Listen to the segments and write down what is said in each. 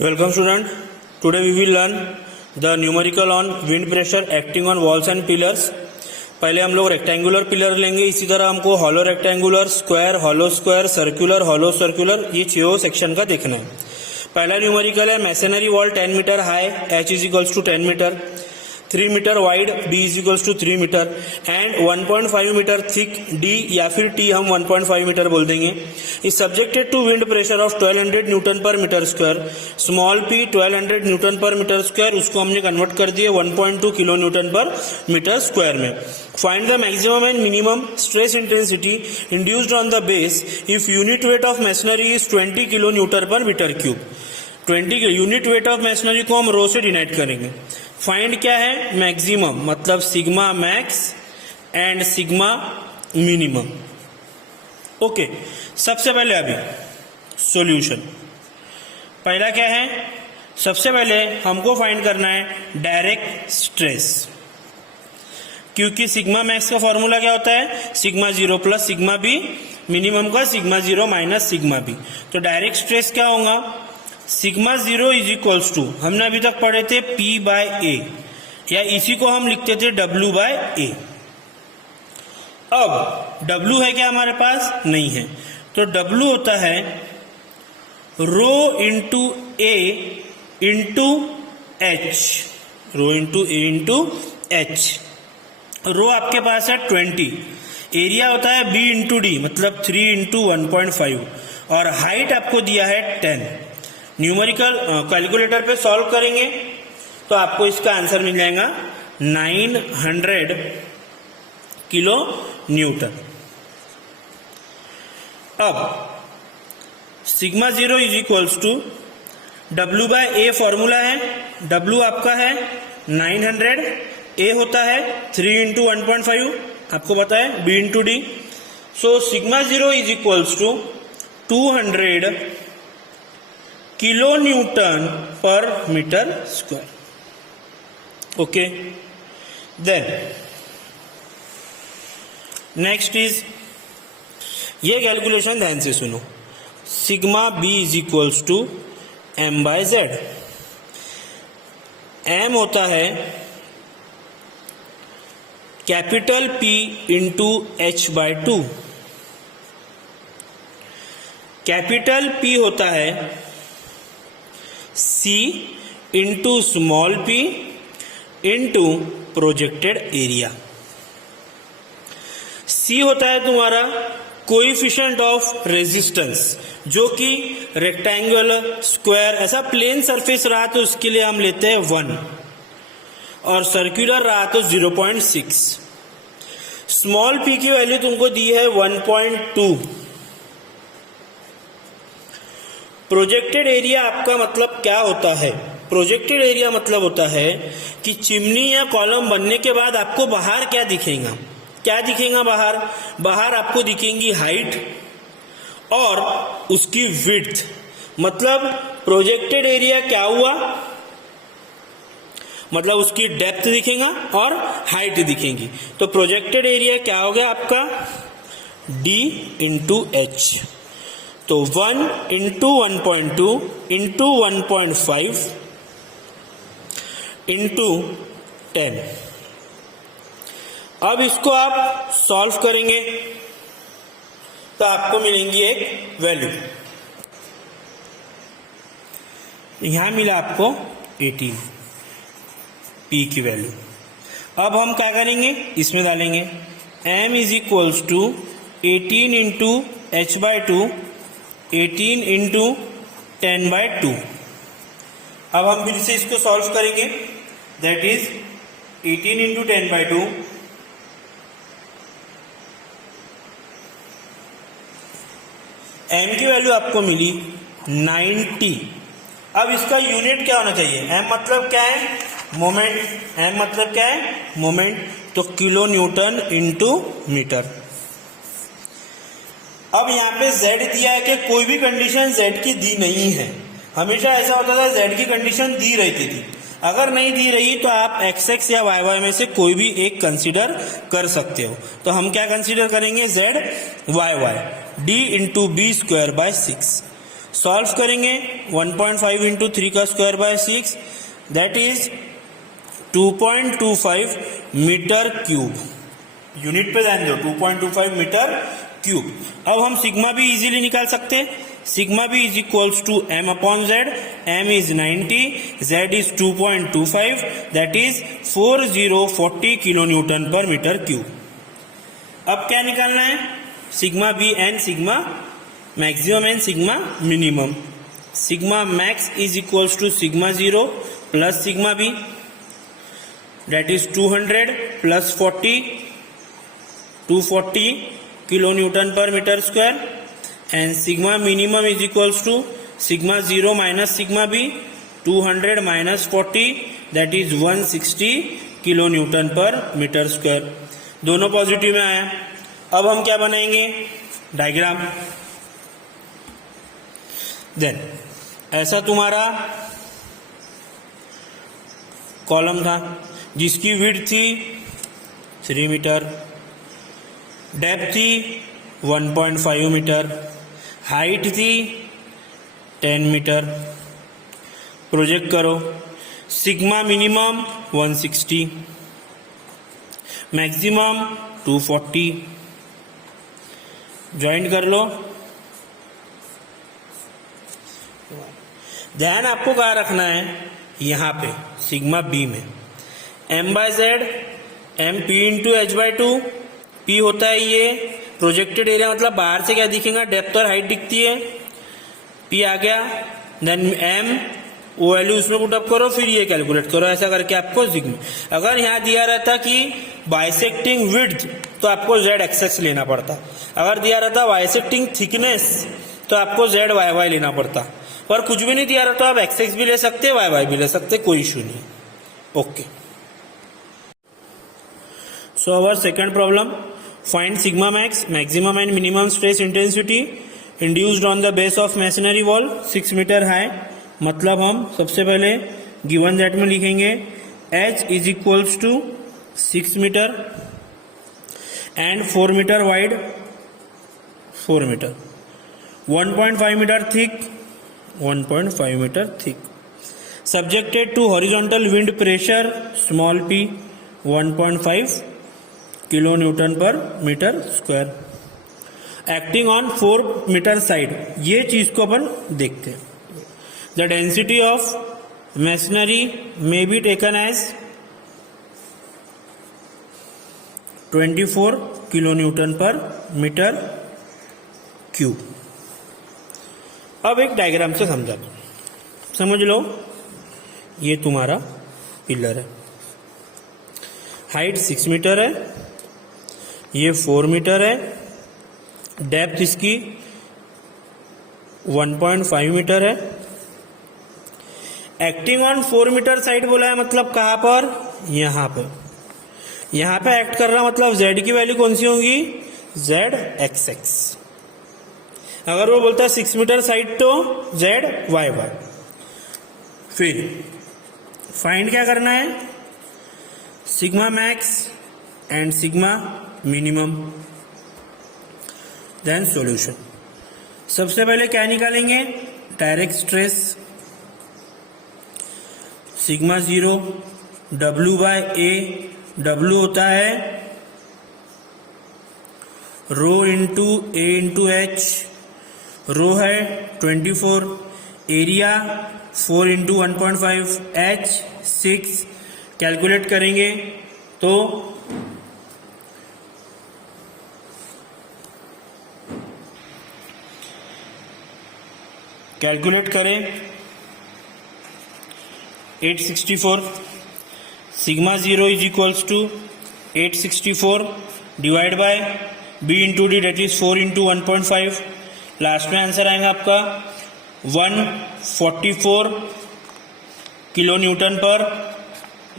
Welcome student. Today we will learn the numerical on wind pressure acting on walls and pillars. पहले हम लोग rectangular pillar लेंगे, इसी तरह हमको hollow rectangular, square, hollow square, circular, hollow circular, ये छह सेक्शन का देखना है। पहला न्यूमेरिकल है masonry wall 10 metre high, h is equals to 10 metre, 3 metre wide, b is equals to 3 metre and 1.5 metre thick d या फिर t हम 1.5 मीटर बोल देंगे। Is subjected to wind pressure of 1200 newton per metre square. Small p 1200 newton per metre square, उसको हमने convert कर दिया 1.2 kilo newton per metre square में। Find the maximum and minimum stress intensity induced on the base if unit weight of masonry is 20 kilo newton per metre cube. 20 unit weight of masonry को हम रो से deny it करेंगे। Find क्या है? Maximum, मतलब sigma max and sigma minimum. Okay, सबसे पहले अभी सॉल्यूशन। पहला क्या है? सबसे पहले हमको फाइंड करना है डायरेक्ट स्ट्रेस, क्योंकि सिग्मा मैक्स का फॉर्मूला क्या होता है? Sigma 0 plus sigma B, minimum का सिग्मा 0 माइनस सिग्मा बी। तो डायरेक्ट स्ट्रेस क्या होगा? सिग्मा 0 इज इक्वल्स टू, हमने अभी तक पढ़े थे P बाय ए, या इसी को हम लिखते थे W बाय ए। अब W है क्या हमारे पास? नहीं है, तो W होता है rho into A into H, row into A into H. रो आपके पास है 20, एरिया होता है B इंटू डी, मतलब 3 इंटू 1.5, और हाइट आपको दिया है 10। न्यूमेरिकल कैलकुलेटर पे सॉल्व करेंगे तो आपको इसका आंसर मिल जाएगा 900 किलो न्यूटन। अब sigma 0 is equals to W by A formula है, W आपका है 900, A होता है 3 इंटू 1.5, आपको पता है B into D. So sigma 0 is equals to 200 kilo newton per metre square. Okay, then next is, ये कैलकुलेशन ध्यान से सुनो। Sigma B is equals to M by Z. M होता है capital P into H by 2। Capital P होता है C into small p into projected area. C होता है तुम्हारा कोएफिशिएंट ऑफ रेजिस्टेंस, जो कि रेक्टेंगुलर, स्क्वायर, ऐसा प्लेन सरफेस रहा तो उसके लिए हम लेते हैं 1, और सर्कुलर रहा तो 0.6। स्मॉल p की वैल्यू तुमको दी है 1.2। प्रोजेक्टेड एरिया आपका मतलब क्या होता है? प्रोजेक्टेड एरिया मतलब होता है कि चिमनी या कॉलम बनने के बाद आपको बाहर क्या दिखेगा? क्या दिखेगा बाहर? बाहर आपको दिखेंगी हाइट और उसकी विड्थ। मतलब प्रोजेक्टेड एरिया क्या हुआ? मतलब उसकी डेप्थ दिखेगा और हाइट दिखेंगी। तो प्रोजेक्टेड एरिया क्या हो गया आपका? D into H. तो 1 इंटू 1.2 इंटू 1.5 इंटू 10। अब इसको आप सॉल्व करेंगे तो आपको मिलेंगी एक वैल्यू। यहां मिला आपको 18 P की वैल्यू। अब हम क्या करेंगे? इसमें डालेंगे M is equals to 18 into H by 2, 18 into 10 by 2। अब हम फिर से इसको सॉल्व करेंगे, that is 18 into 10 by 2, m की वैल्यू आपको मिली 90। अब इसका यूनिट क्या होना चाहिए? m मतलब क्या है? मोमेंट। m मतलब क्या है? मोमेंट। तो किलो न्यूटन इंटू मीटर। अब यहाँ पे z दिया है कि कोई भी कंडीशन z की दी नहीं है। हमेशा ऐसा होता था z की कंडीशन दी रहती थी। अगर नहीं दी रही तो आप xx या yy में से कोई भी एक कंसीडर कर सकते हो। तो हम क्या कंसीडर करेंगे? z, yy, d into B square by 6। Solve करेंगे 1.5 इंटू 3 का square by 6 that is 2.25 metre cube. Unit पे ध्यान दो, 2.25 मीटर क्यूब। अब हम सिग्मा भी इजीली निकाल सकते हैं। सिग्मा भी is equals to m upon z। m is 90, z is 2.25 that is 4040 kilo newton per metre cube. अब क्या निकालना है? Sigma B and sigma maximum and sigma minimum. Sigma max is equals to sigma 0 plus sigma B that is 200 plus 40 240 kilo newton per metre square and sigma minimum is equals to sigma 0 minus sigma B 200 minus 40 that is 160 kilo newton per metre square. दोनों positive में आया। अब हम क्या बनाएंगे? Diagram. Then ऐसा तुम्हारा column था जिसकी विड्थ थी 3 मीटर, डेप्थ थी 1.5 मीटर, हाइट थी 10 मीटर। प्रोजेक्ट करो। Sigma minimum 160, maximum 240। ज्वाइंट कर लो। ध्यान आपको कहाँ रखना है? यहाँ पे सिग्मा बी में m by Z, M P into H by 2। P होता है ये प्रोजेक्टेड एरिया, मतलब बाहर से क्या दिखेगा? डेप्थ और हाइट दिखती है। पी आ गया। देन m वो वैल्यू उसमें पुटअप करो, फिर ये कैलकुलेट करो। ऐसा करके आपको सिग्मा। अगर यहाँ दिया रहता कि बाइसेक्टिंग विड्थ तो आपको जेड एक्सेस लेना पड़ता। अगर दिया रहता बाइसेक्टिंग थिकनेस तो आपको जेड वाई वाई लेना पड़ता। पर कुछ भी नहीं दिया रहता, आप एक्स भी ले सकते, वाई वाई भी ले सकते, कोई इशू नहीं। Okay, so our second problem, find sigma max maximum and minimum stress intensity induced on the base of masonry wall 6 metre high. मतलब हम सबसे पहले गिवन दैट में लिखेंगे h is equals to 6 metre and 4 metre wide, 4 metre, 1.5 metre thick, 1.5 metre thick, subjected to horizontal wind pressure small p 1.5 kilo newton per metre square, acting on 4 metre side. ये चीज को अपन देखते हैं। The density of masonry may be taken as 24 kilo newton per metre cube. अब एक diagram से समझा दो। समझ लो, ये तुम्हारा पिलर है, हाइट 6 मीटर है, ये 4 मीटर है, डेप्थ इसकी 1.5 मीटर है। एक्टिंग ऑन 4 मीटर साइड बोला है, मतलब कहां पर? यहां पे। यहां पे एक्ट कर रहा, मतलब z की वैल्यू कौन सी होगी? z xx। अगर वो बोलता है 6 मीटर साइड तो z y y। फिर फाइंड क्या करना है? Sigma max and sigma minimum, then solution. सबसे पहले क्या निकालेंगे? Direct stress. Sigma 0 W by A, W होता है rho into A into H. Rho है 24, एरिया 4 इंटू 1.5, एच 6। कैलकुलेट करेंगे तो कैलकुलेट करें 864। Sigma 0 is equals to 864 divide by B into D that is 4 into 1.5। Last में answer आएगा आपका 144 kilo newton per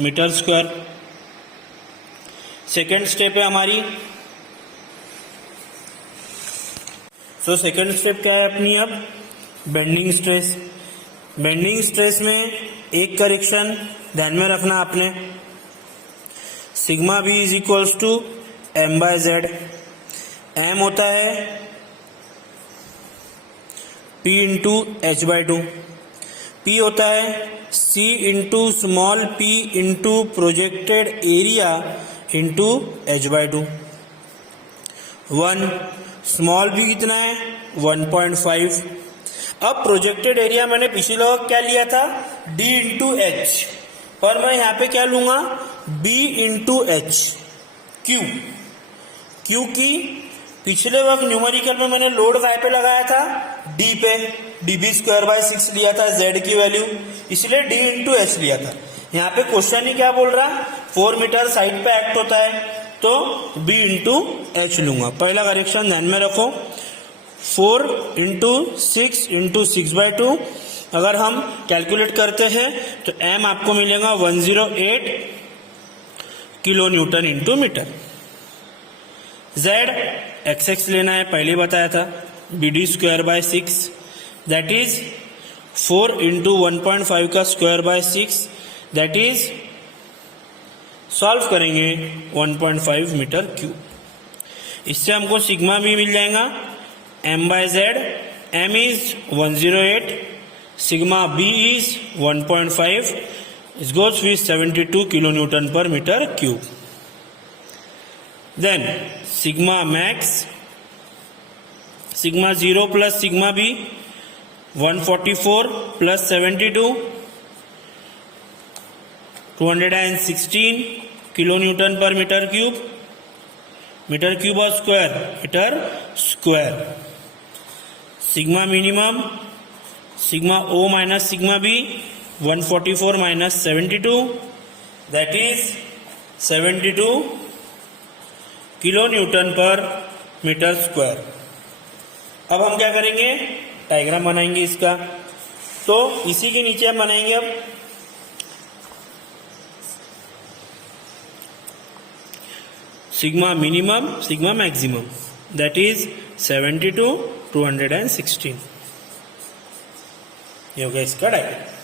metre square. Second step है हमारी। So second step क्या है अपनी? अब बेंडिंग स्ट्रेस। बेंडिंग स्ट्रेस में एक करेक्शन ध्यान में रखना आपने, sigma B is equals to M by Z. M होता है P into H by two. P होता है C into small p into projected area into H by two. 1 small p कितना है 1.5। अब प्रोजेक्टेड एरिया मैंने पिछले वक्त क्या लिया था d इंटू एच, पर मैं यहाँ पे क्या लूंगा b इंटू एच। क्यू की पिछले वक्त न्यूमेरिकल में मैंने लोड काय पे लगाया था d पे, db स्क्वायर बाय 6 लिया था z की वैल्यू, इसलिए d इंटू एच लिया था। यहाँ पे क्वेश्चन ही क्या बोल रहा 4 मीटर साइड पे एक्ट होता है तो b इंटू एच लूंगा। पहला करेक्शन ध्यान में रखो 4 इंटू 6 इंटू 6 बाई 2। अगर हम कैलकुलेट करते हैं तो m आपको मिलेगा 108 kilo newton into metre. z xx लेना है, पहले बताया था bd square by 6 that is 4 into 1.5 का square by 6 that is solve करेंगे 1.5 मीटर क्यूब। इससे हमको सिग्मा भी मिल जाएगा m by z, m is 108, sigma b is 1.5, इस goes with 72 kilo newton per metre cube. Then sigma max, sigma 0 plus sigma B 144 plus 72 216 kilo newton per metre cube. Metre cube और square metre square. Sigma minimum sigma O minus sigma B 144 minus 72 that is 72 kilo newton per metre square. अब हम क्या करेंगे diagram बनाएंगे इसका, तो इसी के नीचे हम बनाएंगे अब sigma minimum sigma maximum that is 72 216। ये होगा इसका डायग्राम।